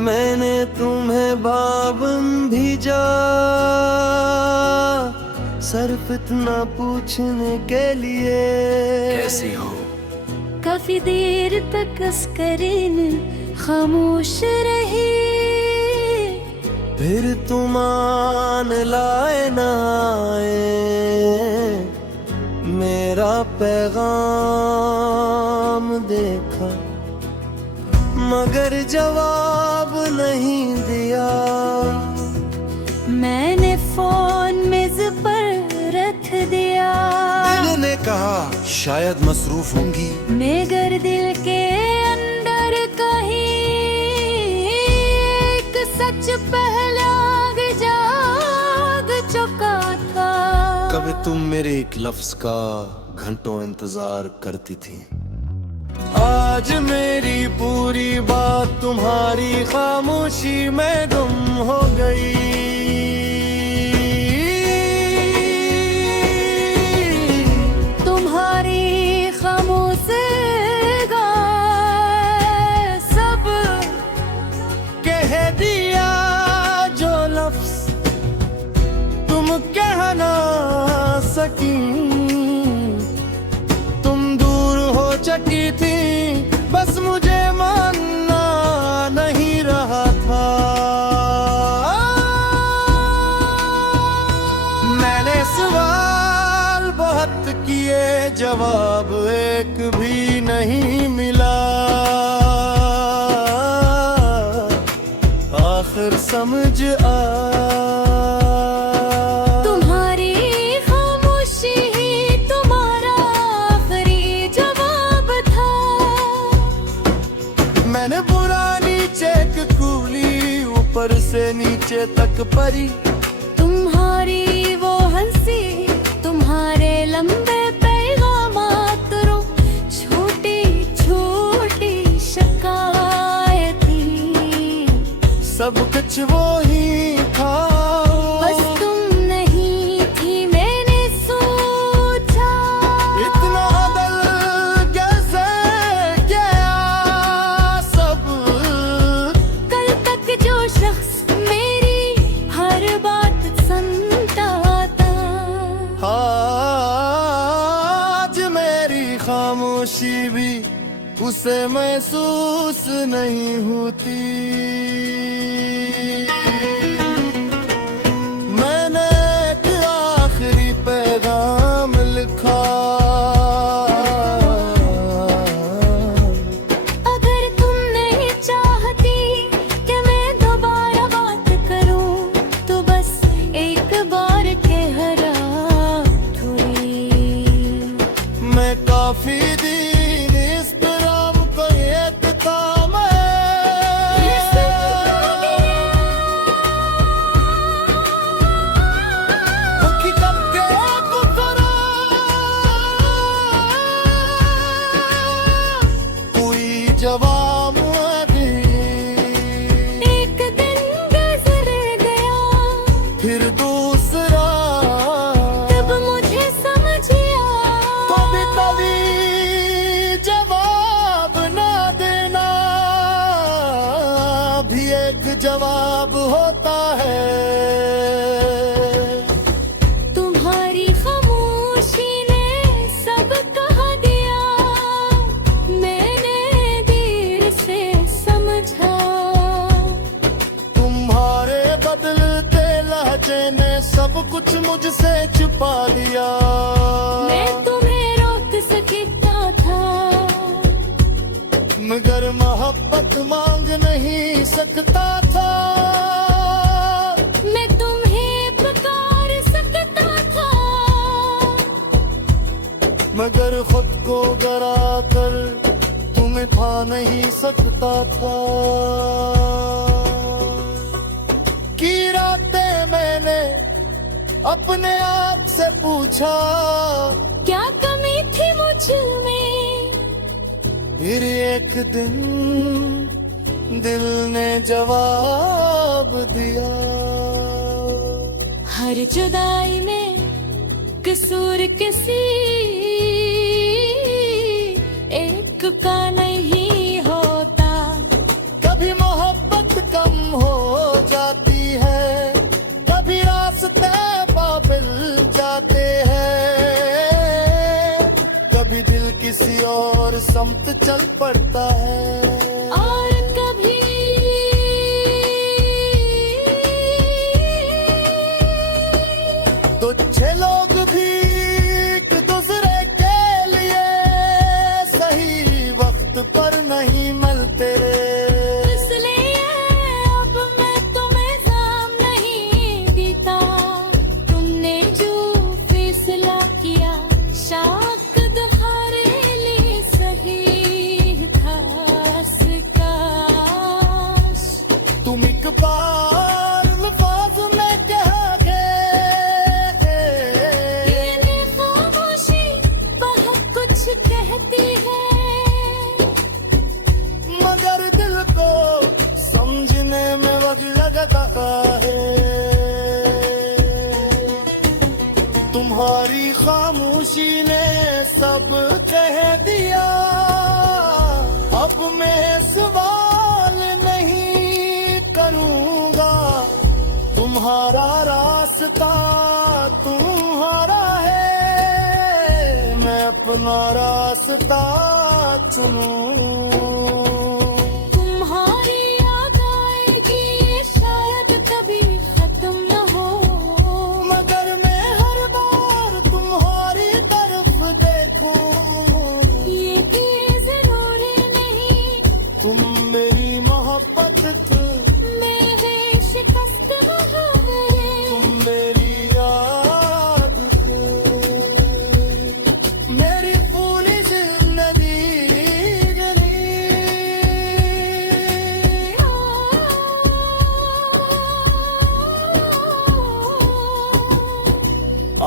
मैंने तुम्हें बाबन भेजा सिर्फ इतना पूछने के लिए कैसी हो। काफी देर तक अस्करीन खामोश रही, फिर तुम आन लाए ना आए, मेरा पैगाम देखा मगर जवाब नहीं दिया। मैंने फोन मेज पर रख दिया। दिल ने कहा शायद मसरूफ होंगी, मगर दिल के अंदर कहीं एक सच पहला जाग चुका था। कभी तुम मेरे एक लफ्ज का घंटों इंतजार करती थी, आज मेरी पूरी बात तुम्हारी खामोशी में गुम हो गई। तुम्हारी खामोशी सब कह दिया जो लफ्ज तुम कह ना सकी। तुम दूर हो चकी थी, बस मुझे मानना नहीं रहा था। मैंने सवाल बहुत किए, जवाब एक भी नहीं मिला। आखिर समझ तुम्हारी खामोशी ही तुम्हारा आखिरी जवाब था। मैंने पुरानी चेक खोली, ऊपर से नीचे तक परी। तुम्हारी वो हंसी, तुम्हारे लंबे पैगामात रो, छोटी छोटी शिकायतें, सब कुछ वो ही था, बस तुम नहीं थी। मैंने सोचा इतना बदल कैसे गया सब। कल तक जो शख्स मेरी हर बात सुनता था, आज मेरी खामोशी भी उसे महसूस नहीं होती। मैंने एक आखिरी पैगाम लिखा, अगर तुम नहीं चाहती कि मैं दोबारा बात करूं, तो बस एक बार कहरा थोड़ी। मैं काफी दिन इस तरह को ये काम जवाब दे। एक दिन गुजर गया, फिर दूसरा, तब मुझे समझ आया कभी कभी जवाब ना देना भी एक जवाब होता है। तुम्हारी खामोशी ने सब कह दिया, मैंने देर से समझा। तुम्हारे बदलते लहजे ने सब कुछ मुझसे छुपा दिया। मैं तुम्हें रोक सकता था, मगर मोहब्बत मांग नहीं सकता था। मैं तुम्हें पुकार सकता था, मगर खुद को गरा कर तुम्हें पा नहीं सकता था। की रातें मैंने अपने आप से पूछा, क्या कमी थी मुझ में। फिर एक दिन दिल ने जवाब दिया। हर जुदाई में कसूर किसी एक का नहीं होता। कभी मोहब्बत कम हो जाती है, कभी रास्ते बाबिल जाते हैं, कभी दिल किसी और समत चल पड़ता है। और कभी तुझे लोग भी एक दूसरे के लिए सही वक्त पर नहीं मिलते। इसलिए अब मैं तुम्हें जाम नहीं देता। तुमने जो फैसला किया शायद तुम्हारे लिए सही था। काश तुम एक बार अल्फाज में कहा गए, ये खामोशी बहुत कुछ कहती है। मगर दिल को समझने में वक्त लगता है। तुम्हारी खामोशी ने सब कह दिया। अब मैं सवाल नहीं करूंगा, तुम्हारा रास्ता तुम्हारा है, मैं अपना रास्ता चुनूं। तुम्हारी याद आएगी शायद कभी खत्म न हो। मगर मैं हर बार तुम्हारी तरफ देखूं। ये भी जरूरी नहीं तुम मेरी मोहब्बत थी, मेरे शिकस्त मुहावरे। तुम मेरी याद थी, मेरी पूरी जिंदगी गली।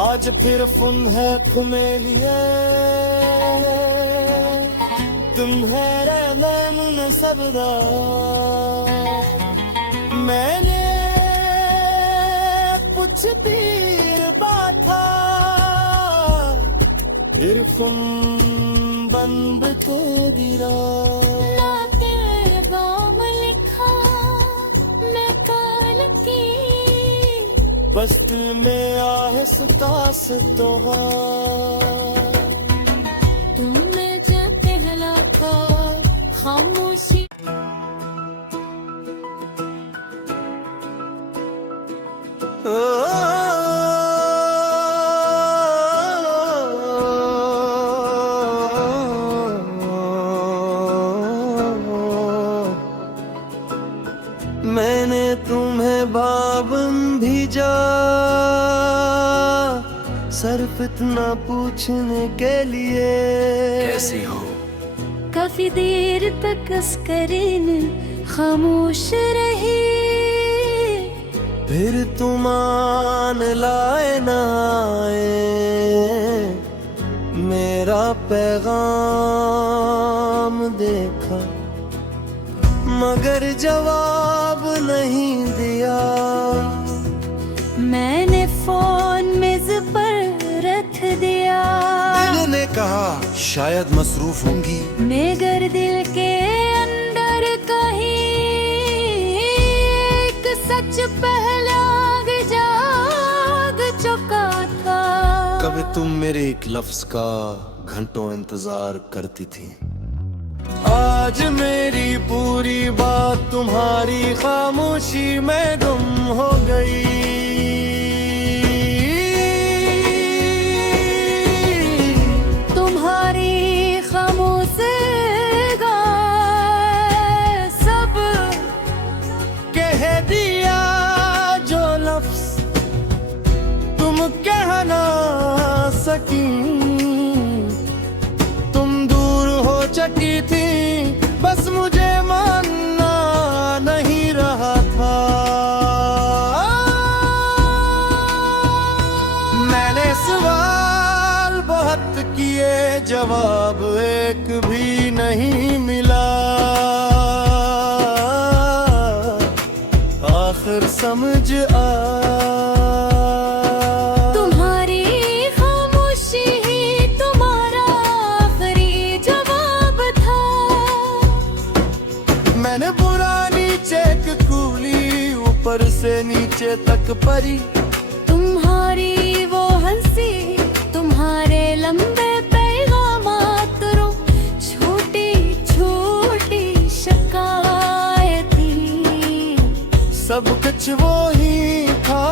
आज फिर फुन है तुम्हें लिए, तुम्हारे मन सबदा। मैंने कुछ तीर बाथा, इरफुन बंद के दिरा। ना तेरे बाम लिखा मैं काल की। बस दिल में आहस्ता से तुमने जब पहला को खामोशी मैंने तुम्हें बाबन भेजा सिर्फ इतना पूछने के लिए। कैसी हो? काफी देर तक स्क्रीन खामोश रही। फिर तुम आन लाए ना आए, मेरा पैगाम देखा मगर जवाब नहीं दिया। मैंने फोन मेज पर रख दिया। दिल ने कहा शायद मसरूफ होंगी। मगर दिल के अंदर कहीं एक सच पहले आग जाग चुका था। कभी तुम मेरे एक लफ्ज का घंटों इंतजार करती थी। आज मेरी पूरी बात तुम्हारी खामोशी में गुम हो गई। तुम्हारी खामोशी का सब कह दिया जो लफ्ज तुम कह ना सकी। तुम दूर हो चुकी थी, बस मुझे मानना नहीं रहा था। मैंने सवाल बहुत किए, जवाब एक भी नहीं मिला। आखिर समझ आया मैंने पुरानी चेक खोली, ऊपर से नीचे तक परी। तुम्हारी वो हंसी, तुम्हारे लंबे पैगामात रो, छोटी छोटी शिकायतें, सब कुछ वो ही था,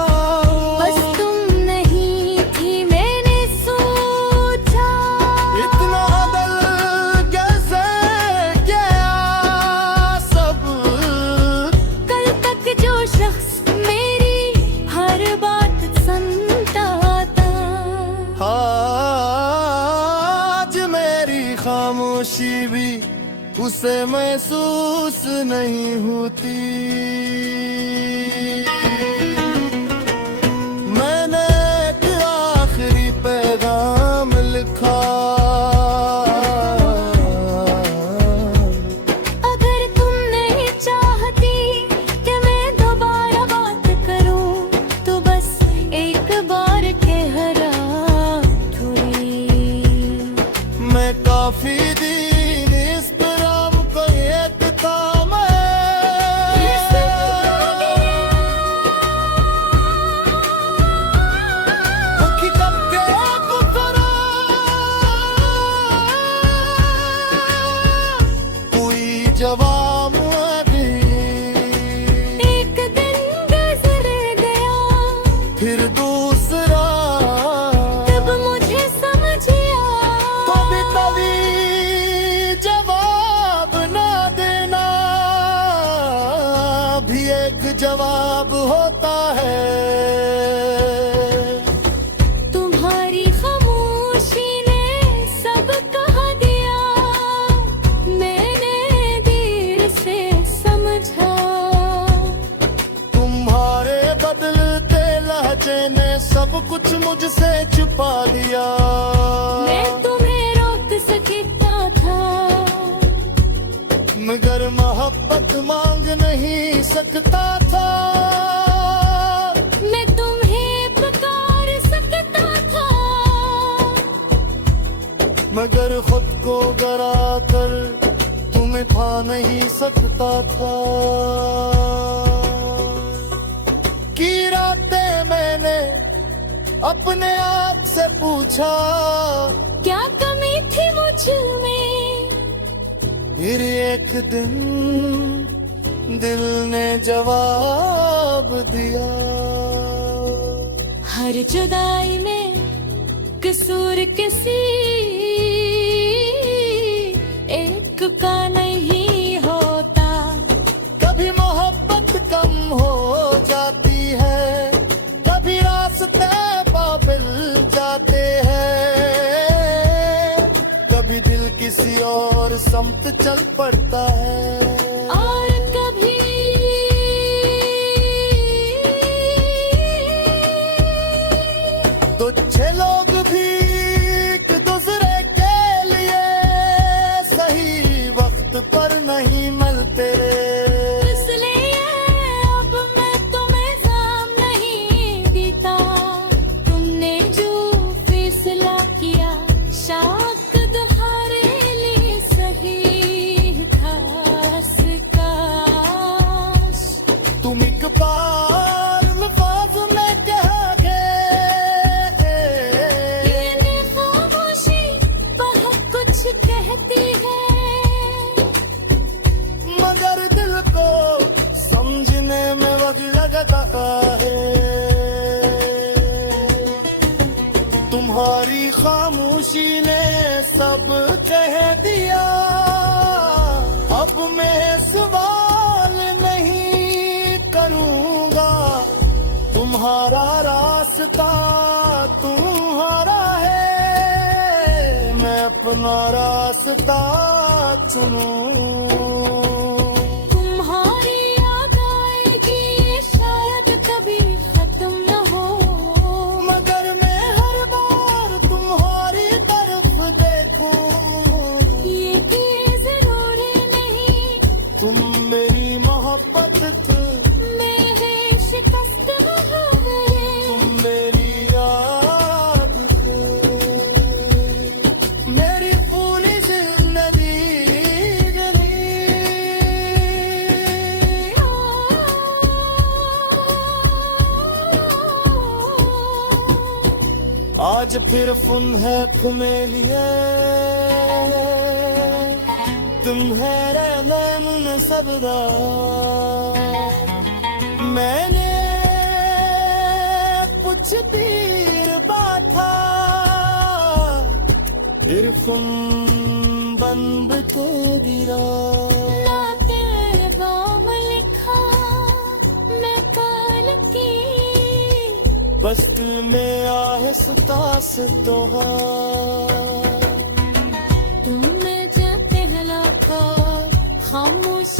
बस तुम नहीं थी मैंने सोचा। इतना बदल कैसे गया सब। कल तक जो शख्स मेरी हर बात सुनता था, आज मेरी खामोशी भी उसे महसूस नहीं होती। मैंने एक आखिरी पैगाम लिखा, अगर तुम नहीं चाहती कि मैं दोबारा बात करूं, तो बस एक बार ठहरा थोड़ी। मैं काफी दिन इस तरह मुक़य्यद था मैं। हकीकत के गुज़रा, कोई जवाब अभी। एक दिन गुजर गया, फिर दूसरा, तब मुझे समझ आया, कभी कभी जवाब ना देना भी एक जवाब होता है। तुम्हारी खामोशी ने सब कह दिया, मैंने देर से समझा। तुम्हारे बदलते लहजे ने सब कुछ मुझसे छुपा दिया। मैं तुम्हें रोक सकता था, मगर मोहब्बत मांग नहीं सकता था। मैं तुम्हें पुकार सकता था, मगर खुद को गरा कर तुम्हें पा नहीं सकता था। की रातें मैंने अपने आप से पूछा, क्या कमी थी मुझ में। फिर एक दिन दिल ने जवाब दिया, हर जुदाई में कसूर किसी एक का नहीं होता। कभी मोहब्बत कम हो जाती है, कभी रास्ते मिल जाते हैं, कभी दिल किसी और समत चल पड़ता है। और कभी तुच्छ लोग भी एक दूसरे के लिए सही वक्त पर नहीं मिलते। इसलिए अब मैं तुम्हें जाम नहीं देता। तुमने जो फैसला किया शायद तुम्हारे लिए सही था। काश तुम एक बार अल्फाज में कह गए, ये खामोशी बहुत कुछ कहती है, मगर दिल को समझने में वक्त लगता है। तुम्हारी खामोशी ने सब कह दिया, अब मैं सवाल नहीं करूंगा। तुम्हारा रास्ता तुम्हारा है, मैं अपना रास्ता चुनूं। तुम्हारी याद आएगी शायद कभी खत्म न हो, मगर मैं हर बार तुम्हारी तरफ देखूं। ये भी जरूरी नहीं तुम मेरी मोहब्बत मेरे शिकस्त मुहावरे। तुम मेरी याद मेरी पूरी जिंदगी गली। आज फिर फुन है तुम्हें लिए तुम है रैम सबदा मैंने कुछ तीर पाथा इरफुन बंद के दिरा ना तेरे गाम लिखा मैं काल की बस दिल में आहस्ता से तुमने जाते हलाका खामोश